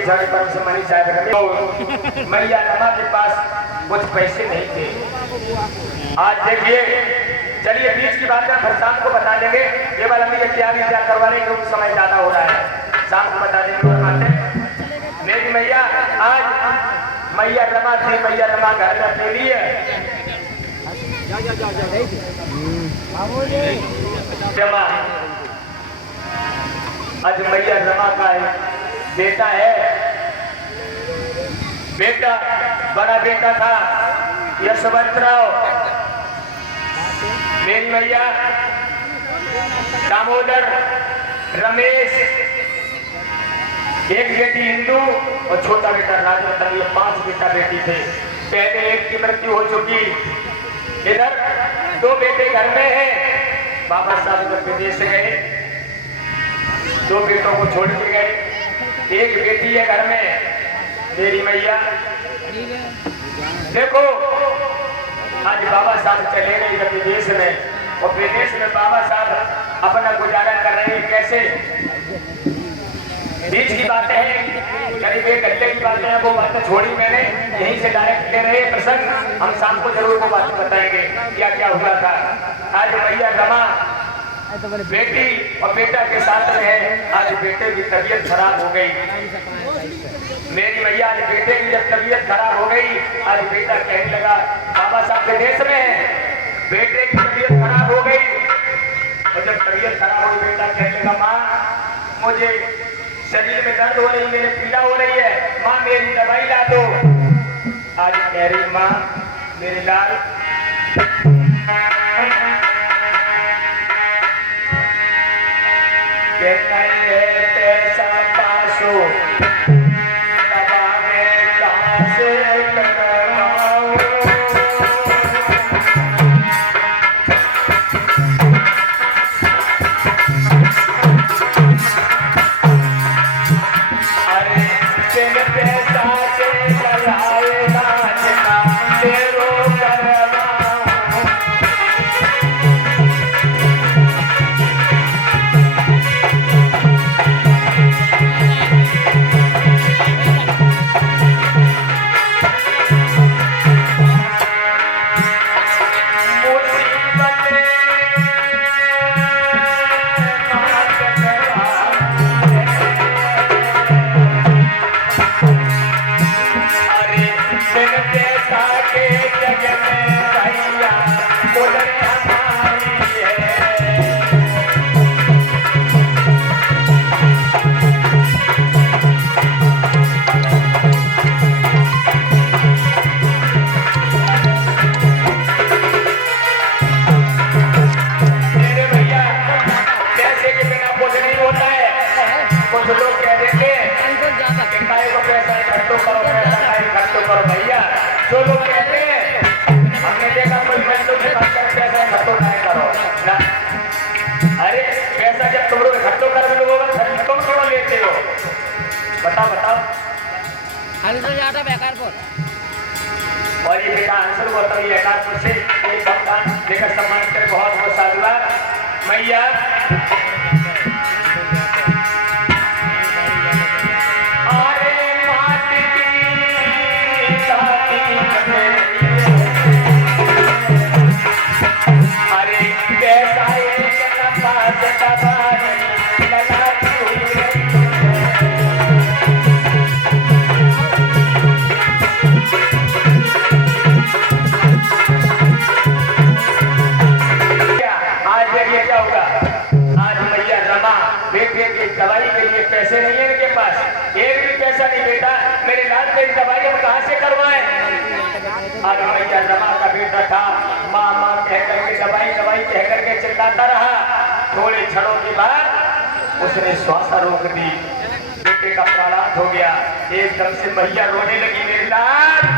की झाड़ी पर से मनी साहब तो मैया रमा के पास कुछ पैसे नहीं थे। आज देखिए, चलिए बीच की बात है, फिर शाम को बता देंगे। केवल अभी क्या करवाने के समय ज्यादा हो रहा है, शाम को बता देंगे। मेरी मैया आज मैया रमा थी, मैया रमा घर में अकेली है। रमा आज मैया रमा का बेटा है, बेटा बड़ा बेटा था यशवंतराव। मेरी मैया दामोदर, रमेश, एक बेटी इंदू और छोटा बेटा राजरतन, ये 5 बेटा बेटी थे। पहले एक की मृत्यु हो चुकी, इधर 2 बेटे घर में हैं। बाबा साहब जब विदेश गए 2 बेटों को छोड़ के गए, एक बेटी है घर में। मेरी मैया देखो, आज बाबा साहब चले गए इधर विदेश में, और विदेश में बाबा साहब अपना गुजारा कर रहे हैं कैसे। बीच की बातें हैं, करीब 1 घंटे की बातें हैं, वो बातें छोड़ी मैंने, यहीं से डायरेक्ट ले रहे हैं प्रसंग। हम शाम को जरूर वो बातें बताएंगे क्या क्या हुआ था। आज मैया रमा बेटी और बेटा के साथ में है। आज बेटे की तबीयत खराब हो गई। मेरी मैया आज बेटे की जब तबीयत खराब हो गई, आज बेटा कहने लगा बाबा साहब के देश में है, बेटे की तबीयत खराब हो गई। और जब तबीयत खराब हो गई, बेटा कहने लगा माँ मुझे शरीर में दर्द हो रही, मेरे पीड़ा हो रही है, माँ मेरी दवाई ला दो। आज मेरी माँ मेरे लाल कहता है पैसा पासो दवा में कहाँ से करवाऊं। अरे बिन पैसा के चलाए नाचना तेरो करवाऊं। जो लोग कहते हैं, हमने देखा कोई पैसों के बात करते हैं खर्चो नहीं करो ना। अरे पैसा जब तुम लोग खर्चो कर भी लोगों का तुम क्यों लेते हो? बताओ अंसर जाता बेकारपुर। और ये बेटा अंसर हुआ तो ये बेकारपुर से एक भगवान लेकर सम्मान कर बहुत बहुत साधुवाद। मैया दवाई के लिए पैसे नहीं है इनके पास, एक भी पैसा नहीं। बेटा मेरे लाल तेरी दवाई हम कहाँ से करवाएं? आज मैया रमा का बेटा था, माँ माँ कह करके दवाई कह करके चिल्लाता रहा। थोड़े क्षणों के बाद उसने श्वास रोक दी, बेटे का प्राणांत हो गया। एकदम से मैया रोने लगी, मेरे लाल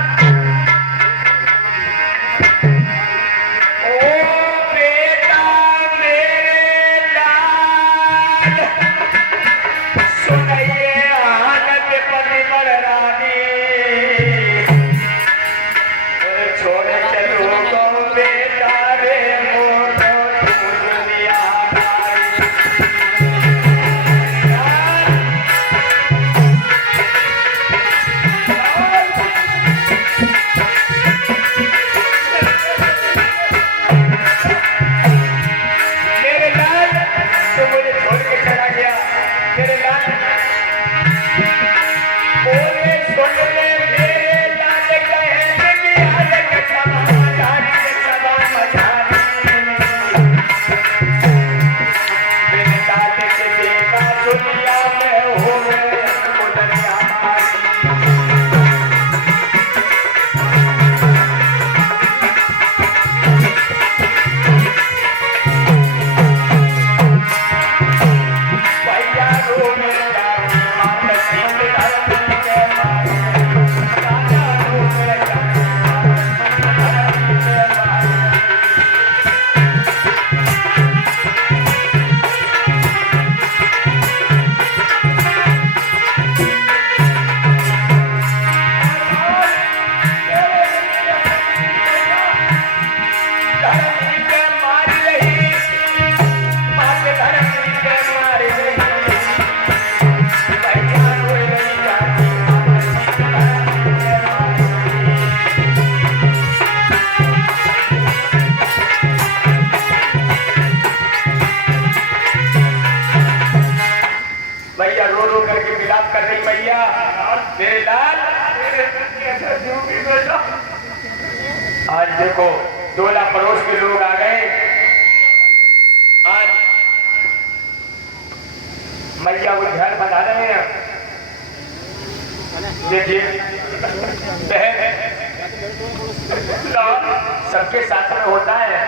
देखो डोला पड़ोस के लोग आ गए। आज मैया वो घर बना रहे हैं। देखिए सबके साथ में होता है।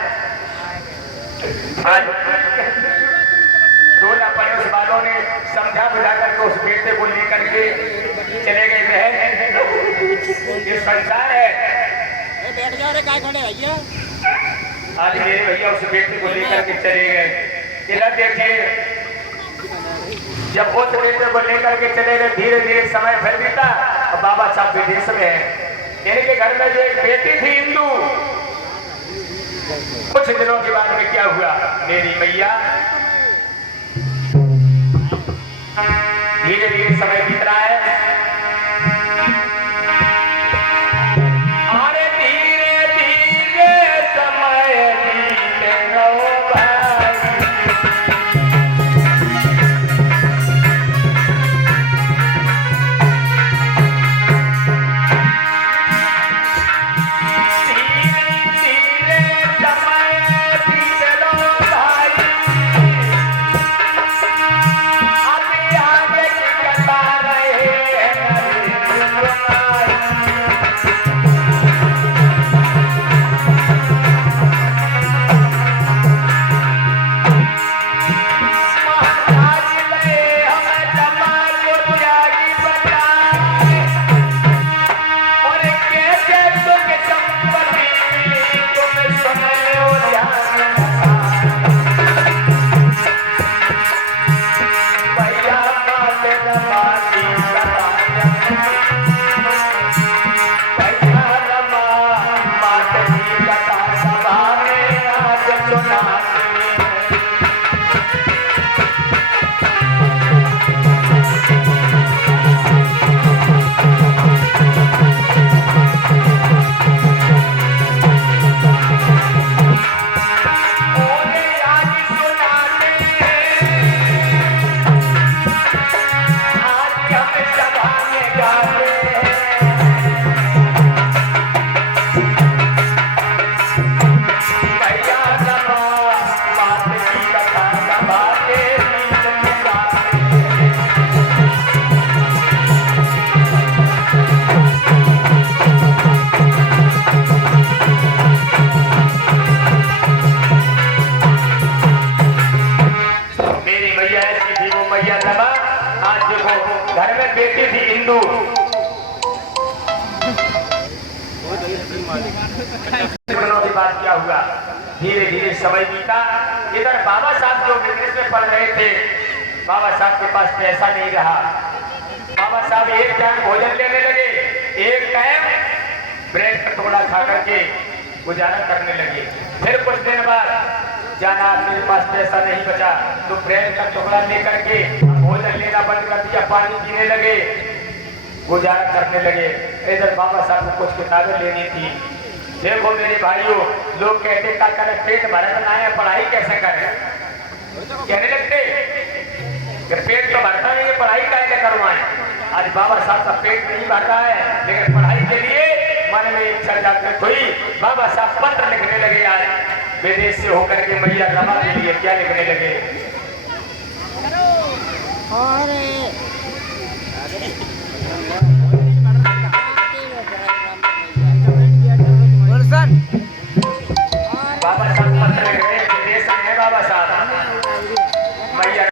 आज डोला पड़ोस वालों ने समझा बुझा करके उस बेटे को लेकर के चले गए। बहन ये संसार है। बैठ जाओ रे, काय खड़े भैया। आज मेरे भैया उस बेटे को लेकर के चले गए। इधर देखिए जब उस बेटे को लेकर के चले गए धीरे धीरे समय फिर बीता। और बाबा साहब विदेश में है। इनके घर में जो एक बेटी थी हिंदू, कुछ दिनों के बाद में क्या हुआ, मेरी मैया धीरे धीरे समय बीत रहा है। अरे धीरे धीरे समय बीते लो भाई। घर में बेटी थी हिंदू। दिनों के बाद क्या हुआ, धीरे धीरे समय बीता। इधर बाबा साहब जो विदेश में पढ़ रहे थे, बाबा साहब के पास पैसा नहीं रहा। बाबा साहब एक टाइम भोजन लेने लगे, एक टाइम ब्रेड का टुकड़ा खा करके गुजारा करने लगे। फिर कुछ दिन बाद जाना मेरे पास पैसा नहीं बचा, तो ब्रेड का टुकड़ा लेकर के भोजन लेना बंद कर दिया, पानी पीने लगे, गुजारा करने लगे। इधर बाबा साहब को कुछ किताबें लेनी थी। देखो मेरे भाइयों, लोग कहते क्या करें, पेट भरत ना है, पढ़ाई कैसे करें, कहने लगते कि पेट तो भरता नहीं है, पढ़ाई कैसे करवाएं। आज बाबा साहब का पेट नहीं भरता है, लेकिन पढ़ाई के लिए मन में इच्छा जागृत हुई। बाबा साहब पत्र लिखने लगे। आज विदेश से होकर के मैया रमा के लिए क्या लिखने लगे, बाबा साहब पत्र लिख रहे, विदेश में है बाबा साहब। मैया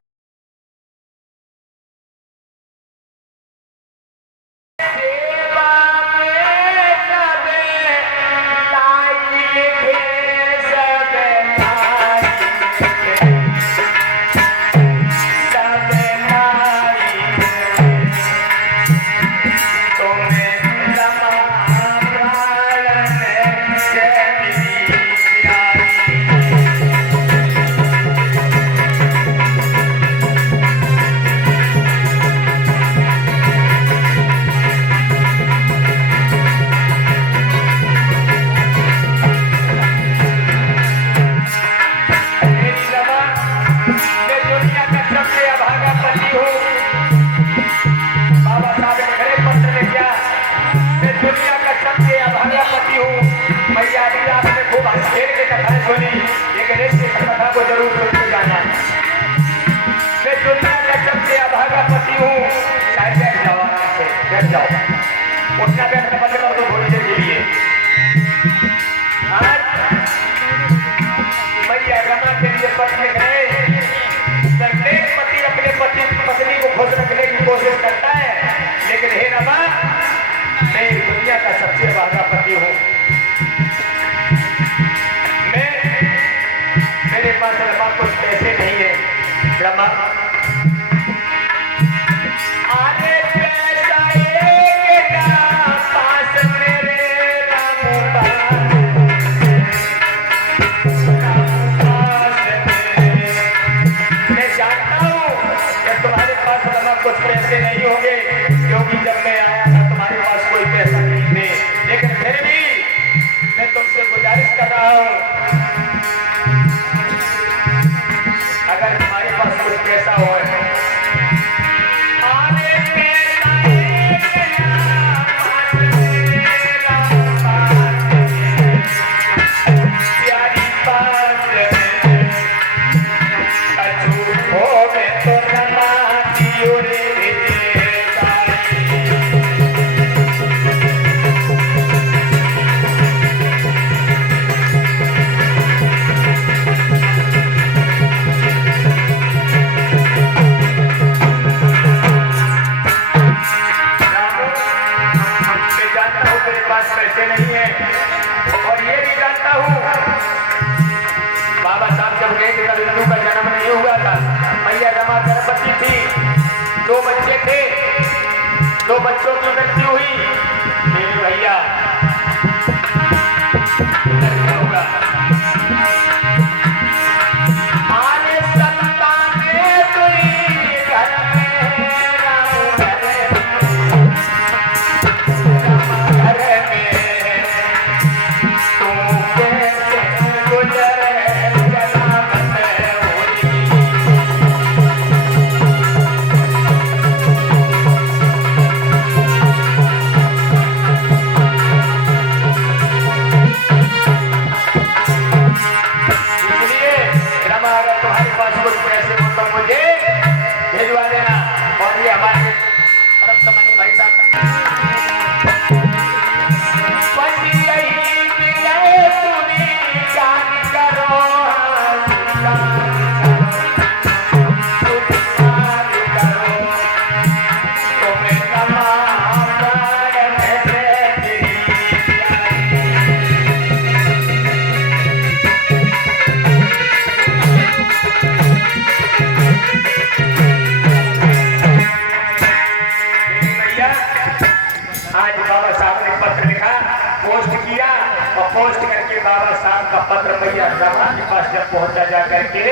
किया और पोस्ट करके बाबा साहब का पत्र मैया रमा के पास जब पहुंचा जा करके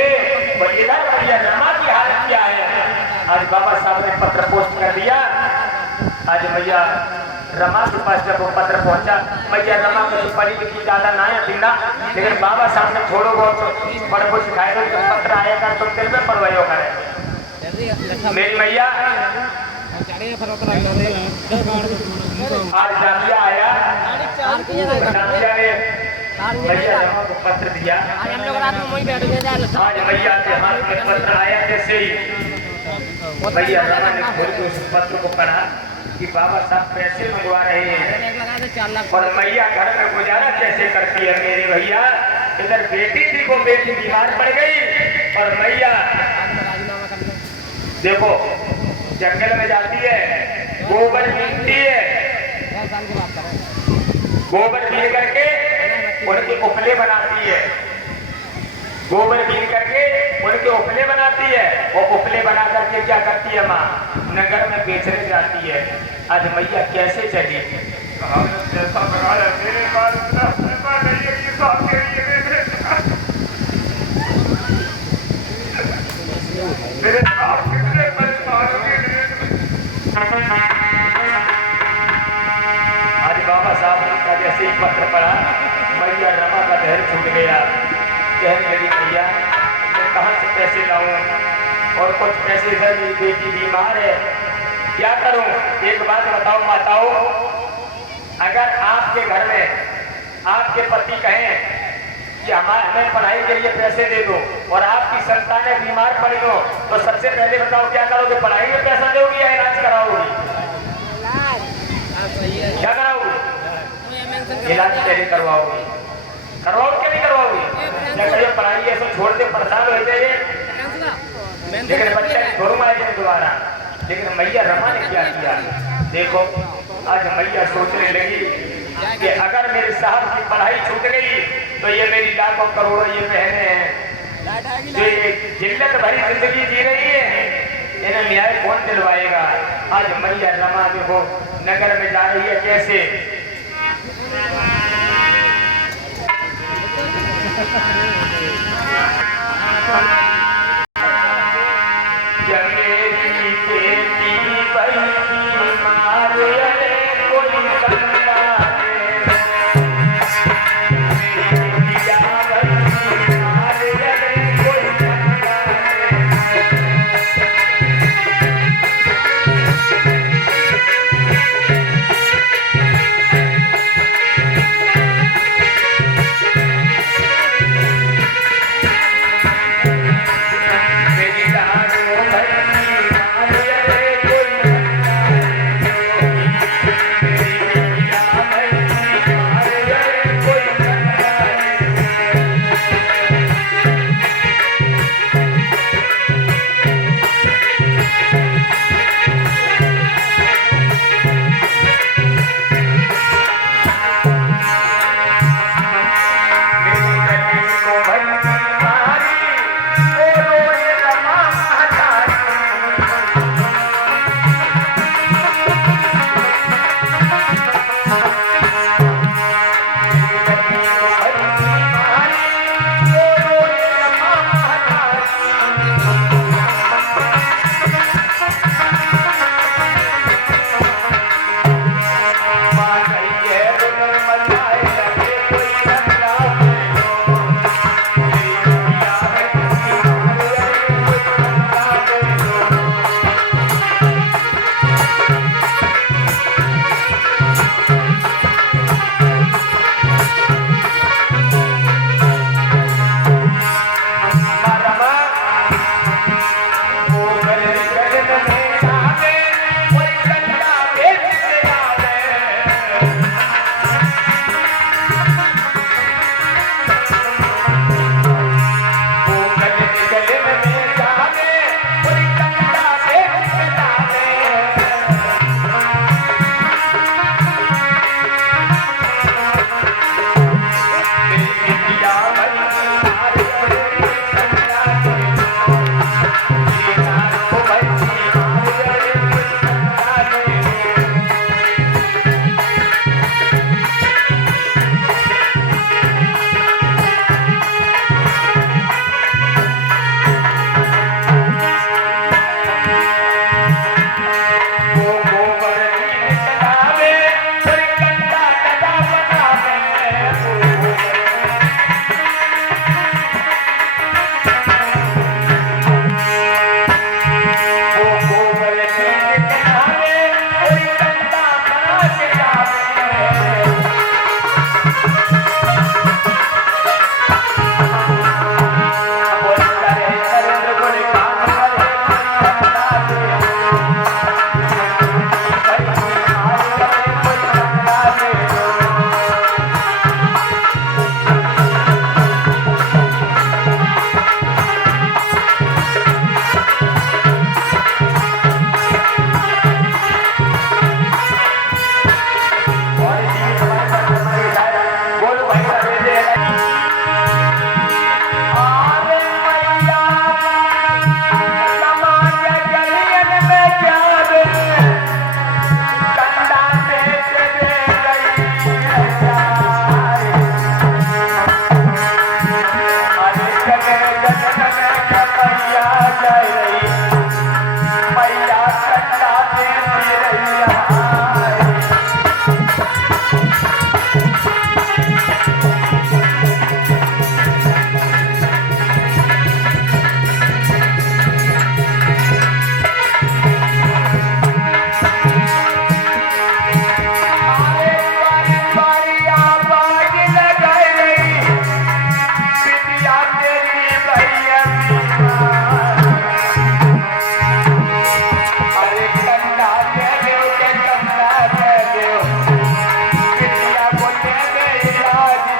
बोलिएगा मैया रमा की हालत क्या है। आज बाबा साहब ने पत्र पोस्ट कर दिया। आज मैया रमा के पास जब वो पत्र पहुंचा, मैया रमा को पढ़ी लिखी ज्यादा ना है बिना, लेकिन बाबा साहब ने छोड़ो बहुत बड़े को सिखाए तो जब पत्र आएगा तो दिल में पढ़वायो करे। मेरी मैया आज जामिया आया, जामिया ने मैया रमा को पत्र दिया। आज मैया के हाथ में पत्र आया, जैसे ही मैया रमा ने खोल के उस पत्र को पढ़ा कि बाबा साहब पैसे मंगवा रहे हैं और मैया घर में गुजारा कैसे करती है। मेरे भैया इधर बेटी थी, वो बेटी बीमार पड़ गई और मैया देखो जंगल में जाती है, गोबर बीनती है, गोबर बीन करके उनके उपले बनाती है, गोबर बीन करके उनके उपले बनाती है और उपले बना करके क्या करती है माँ, नगर में बेचने जाती है। आज मैया कैसे चली? जैसा मेरे पास इतना नहीं है कि साथ के लिए मेरे साथ कितने परेशान हो गए। आज बाबा साहब का जैसे ही पत्र पढ़ा, मैया रमा का धैर्य छूट गया। कहने लगी मैया मैं कहाँ से पैसे लाऊं और कुछ पैसे इधर मेरी बेटी बीमार है, क्या करूं? एक बात बताओ माताओं, अगर आपके घर में आपके पति कहें कि हमें पढ़ाई के लिए पैसे दे दो और आपकी संतानें बीमार पड़ी हो, तो सबसे पहले बताओ क्या करोगे? पढ़ाई में पैसा दोगी या इलाज कराओगी? क्या कराओगी? इलाज पहले करवाओगी। करवाओ क्या नहीं करवाओगी? क्या करिए पढ़ाई ऐसे छोड़ दे, परेशान हो जाइए, लेकिन बच्चा छोड़ूंगा आइए दोबारा। लेकिन मैया रमा ने क्या किया? देखो आज मैया सोचने लगी कि अगर मेरे साहब की पढ़ाई छूट गई तो ये मेरी लाखों करोड़ों ये बहनें हैं जो ये जिल्लत भरी जिंदगी जी रही है, इन्हें न्याय कौन दिलवाएगा? आज मैया रमा देखो नगर में जा रही है, कैसे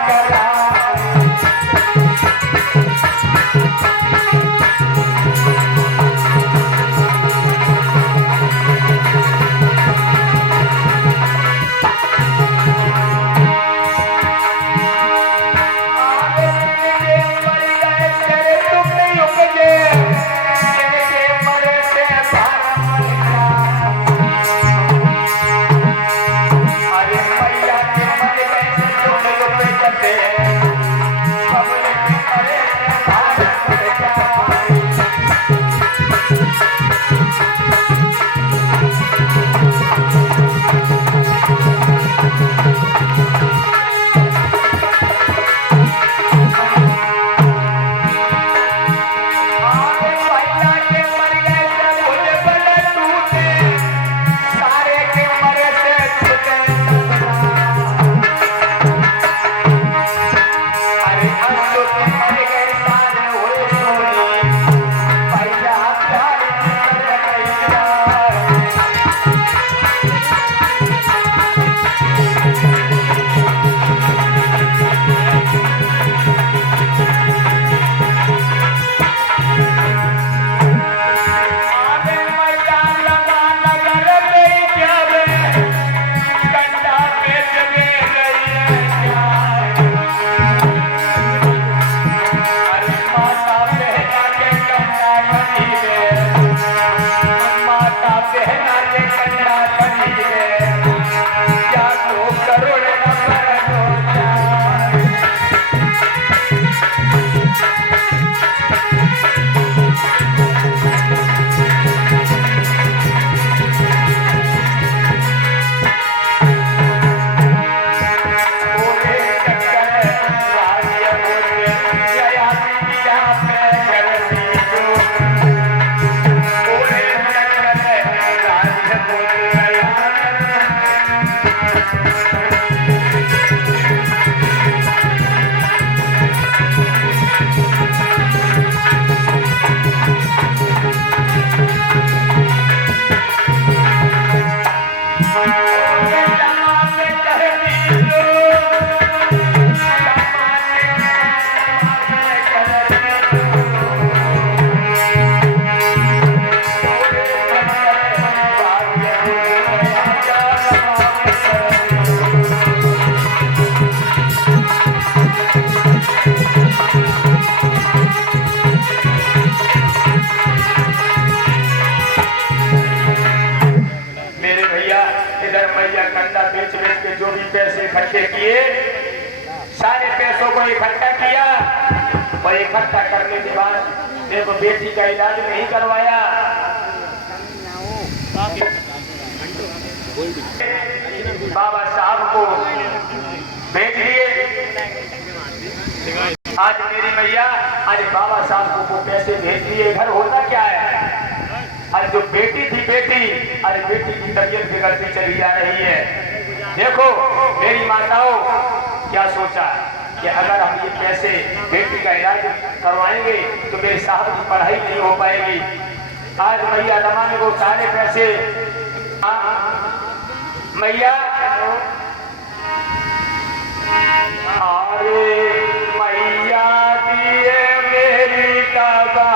करा इकट्ठे किए, सारे पैसों को इकट्ठा किया और इकट्ठा करने के बाद देखो बेटी का इलाज नहीं करवाया। बाबा साहब को भेज दिए। आज मेरी मैया आज बाबा साहब को पैसे भेज दिए। घर होता क्या है, आज जो बेटी थी बेटी, आज बेटी की तबीयत बिगड़ती चली जा रही है। देखो मेरी माताओं क्या सोचा कि अगर हम ये पैसे बेटी का इलाज करवाएंगे तो मेरे साहब की पढ़ाई नहीं हो पाएगी। आज मैया रमा ने वो सारे पैसे मैया अरे मैया दिए मेरी तबा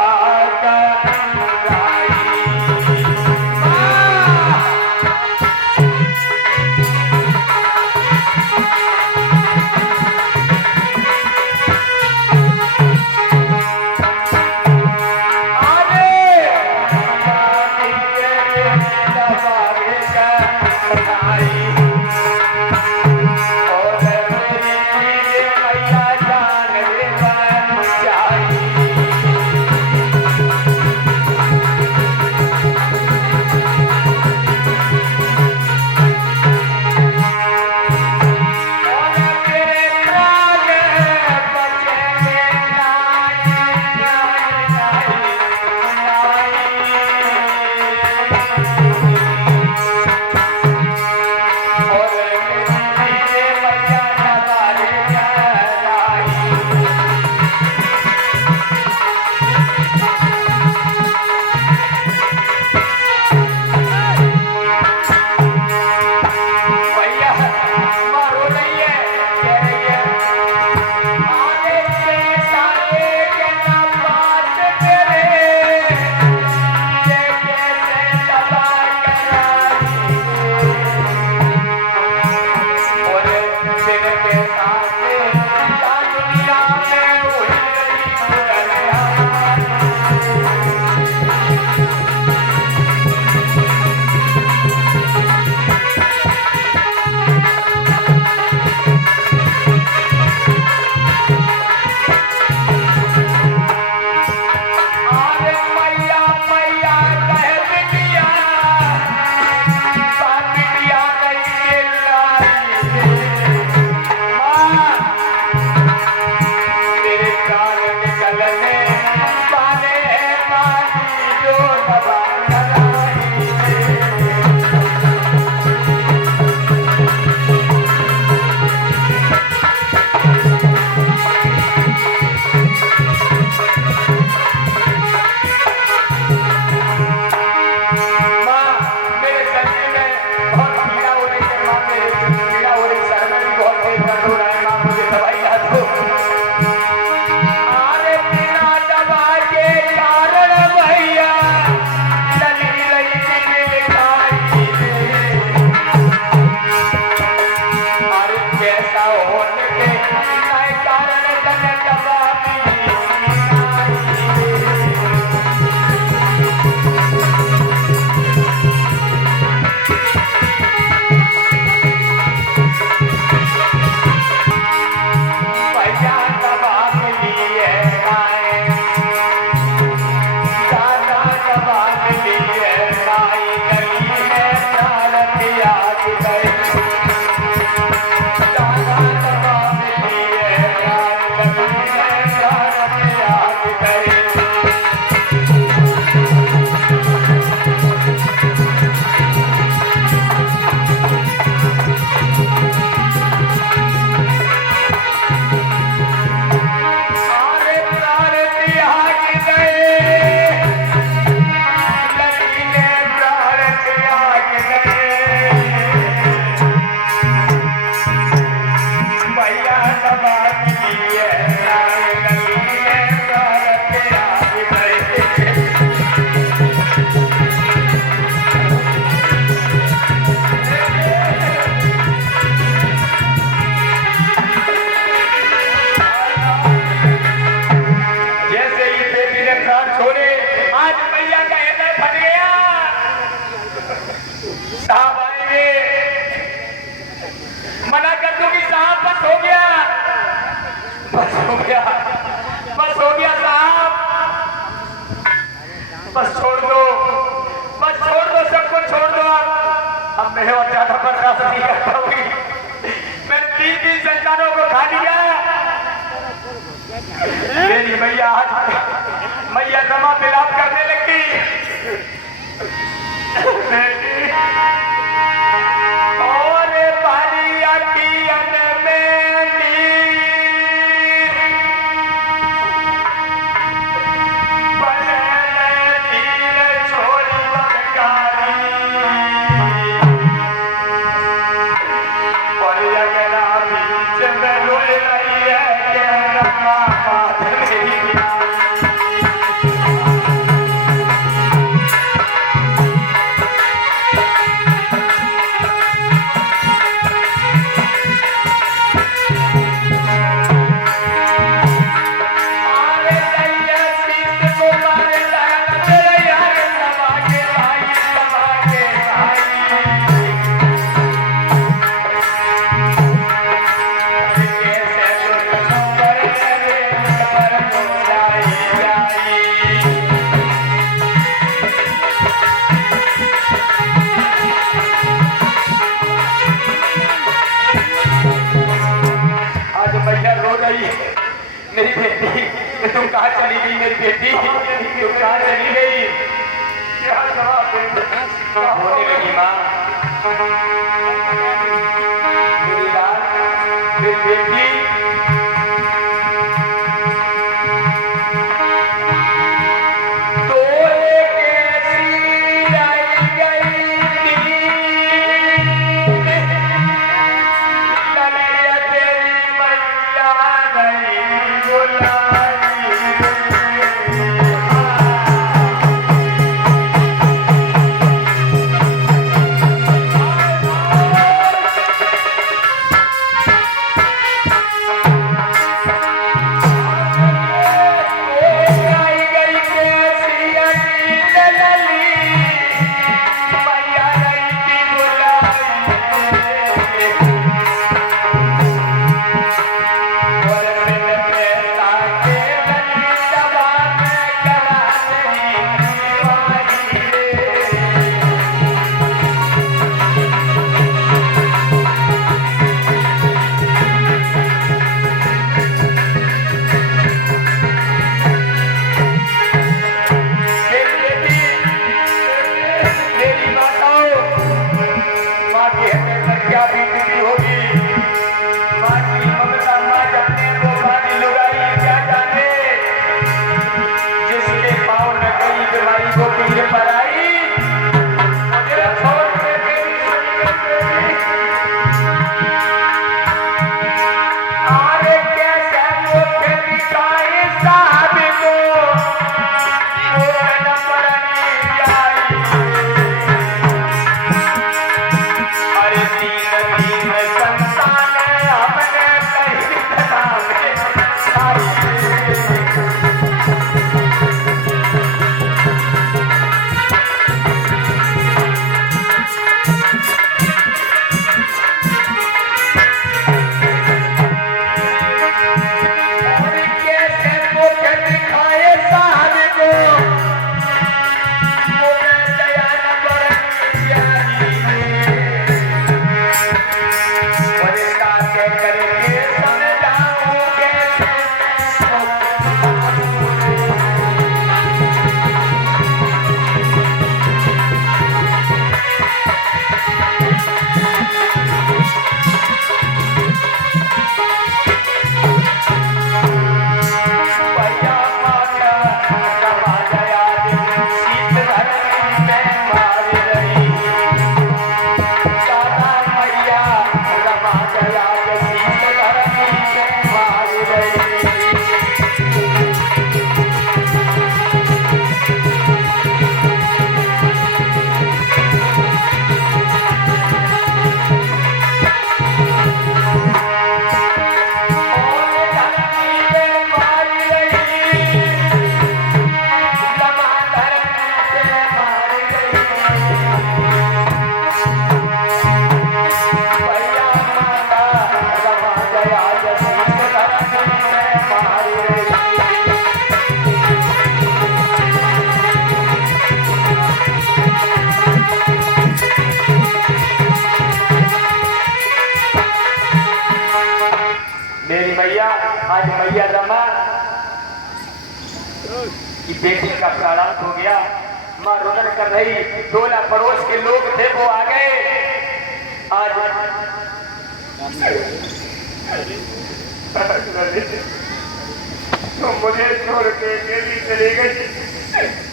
अब मैं और ज्यादा बर्दाश्त नहीं कर पाऊंगी। मैंने 3 संतानों को खा लिया। मेरी मैया आज मैया रमा विलाप करने लगी। बेटी और पालिया की अन में मेरी बेटी तुम कहाँ चली गई? मेरी बेटी तुम कहाँ चली गई? क्या जवाब क्या होने लगी माँ? मेरी लाल, मेरी बेटी तो कैसी आई गई थी ललिया तेरी मैया नहीं बुलाई। आज मैया रमा की बेटी का प्राणांत हो गया। माँ रोदन कर रही, टोला पड़ोस के लोग थे वो आ गए। आज तो मुझे छोड़ के अकेली चली गई,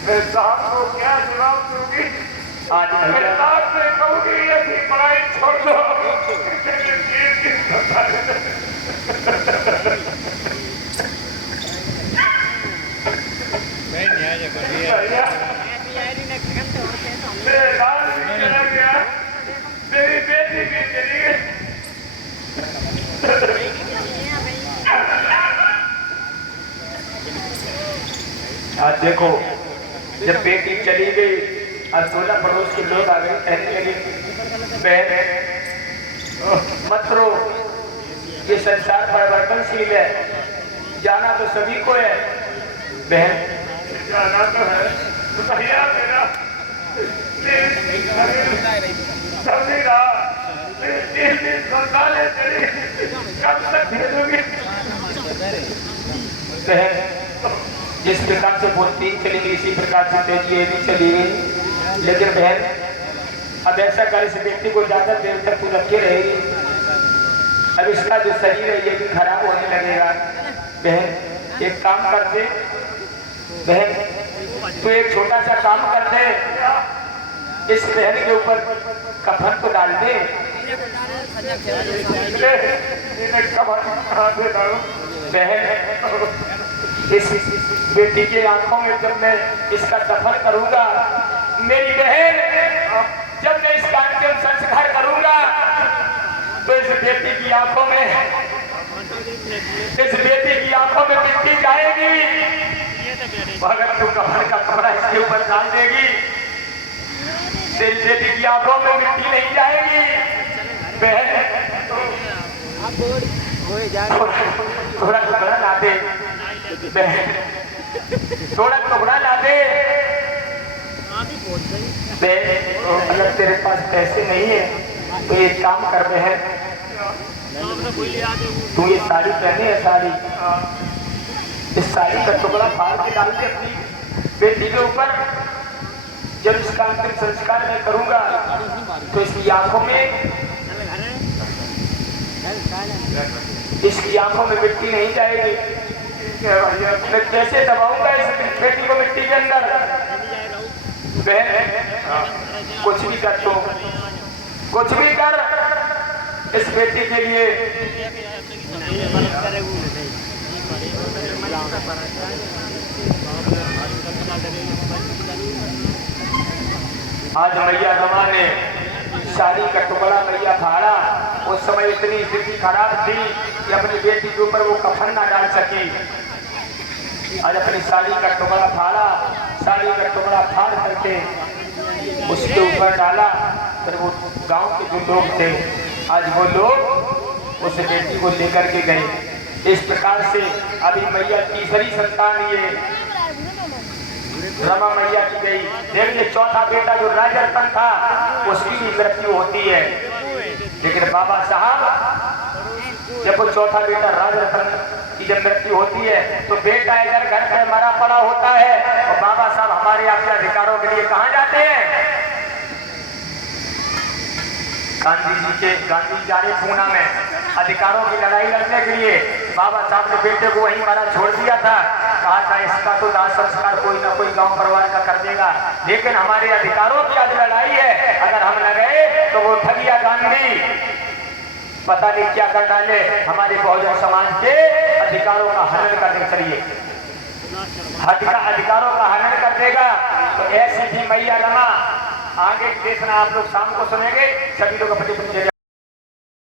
मैं साहब को क्या जवाब दूंगी? आज मैं साहब से कहूंगी ऐसी पढ़ाई छोड़ दो। मेरे लाल भी चला गया, मेरी बेटी भी चली गई। आज देखो, जब बेटी चली गई, आज टोला पड़ोस के लोग आ गए, कहने लगे बहन मत रो, ये संसार परिवर्तनशील है, जाना तो सभी को है। बहन जाना तो है, तो भैया मेरा समझी रहा, कब तक भेजोगी? बहन जिस प्रकार से बोलती चली गई इसी प्रकार से तेजी ये भी चली गई। लेकिन बहन अब ऐसा कर, इस व्यक्ति को ज्यादा देर तक तू रखे रहेगी, अब इसका जो शरीर है ये भी खराब होने लगेगा। बहन एक काम कर दे, बहन तू एक छोटा सा काम कर दे, इस बहन के ऊपर कफन को डाल दे। बहन इस बेटी के आंखों में जब मैं इसका दफन करूंगा, मेरी बहन जब मैं इसका अंतिम संस्कार करूंगा, तो इस बेटी की आंखों में मिट्टी जाएगी। अगर तू कफन का कपड़ा इसके ऊपर डाल देगी, तेरी बेटी की आंखों में मिट्टी नहीं जाएगी। बहन थोड़ा टुकड़ा ला दे, थोड़ा टुकड़ा ला दे। अगर तेरे पास पैसे नहीं है तो एक काम कर बहन, तू ये साड़ी पहने है, साड़ी, इस साड़ी का टुकड़ा फाड़ के डाल दे अपनी बेटी के ऊपर। जब इसका अंतिम संस्कार मैं करूंगा तो इसकी आंखों में मिट्टी नहीं जाएगी। मैं कैसे दबाऊंगा इस बेटी को मिट्टी के अंदर? बहन कुछ भी कर, तो कुछ भी कर इस बेटी के लिए। आज मैया रमा ने साड़ी का टुकड़ा मैया फाड़ा। उस समय इतनी स्थिति खराब थी कि अपनी बेटी के ऊपर वो कफन ना डाल सकी। आज अपनी साड़ी का टुकड़ा फाड़ा, साड़ी का टुकड़ा फाड़ करके उसके ऊपर डाला। फिर वो गांव के जो लोग थे, आज वो लोग उस बेटी को लेकर के गए। इस प्रकार से अभी मैया तीसरी संतान ये रमा मैया की गई। देखिए चौथा बेटा जो राजरतन था उसकी भी मृत्यु होती है। लेकिन बाबा साहब जब वो चौथा बेटा राजरतन की जब मृत्यु होती है तो बेटा अगर घर पे मरा पड़ा होता है और बाबा साहब हमारे आपके अधिकारों के लिए कहाँ जाते हैं? गांधी जा रहे पूना में अधिकारों की लड़ाई लड़ने के लिए। बाबा साहब ने बेटे को वहीं मरा छोड़ दिया था, कहा था इसका तो दाह संस्कार कोई ना कोई गांव परिवार का कर देगा। लेकिन हमारे अधिकारों की आज लड़ाई है, अगर हम न गए तो वो ठगिया गांधी पता नहीं क्या कर डाले, हमारे बहुजन समाज के अधिकारों का हनन करने के लिए अधिकारों का हनन कर देगा। तो ऐसी भी मैया रमा आगे देखना, आप लोग शाम को सुनेंगे। सभी लोग अपनी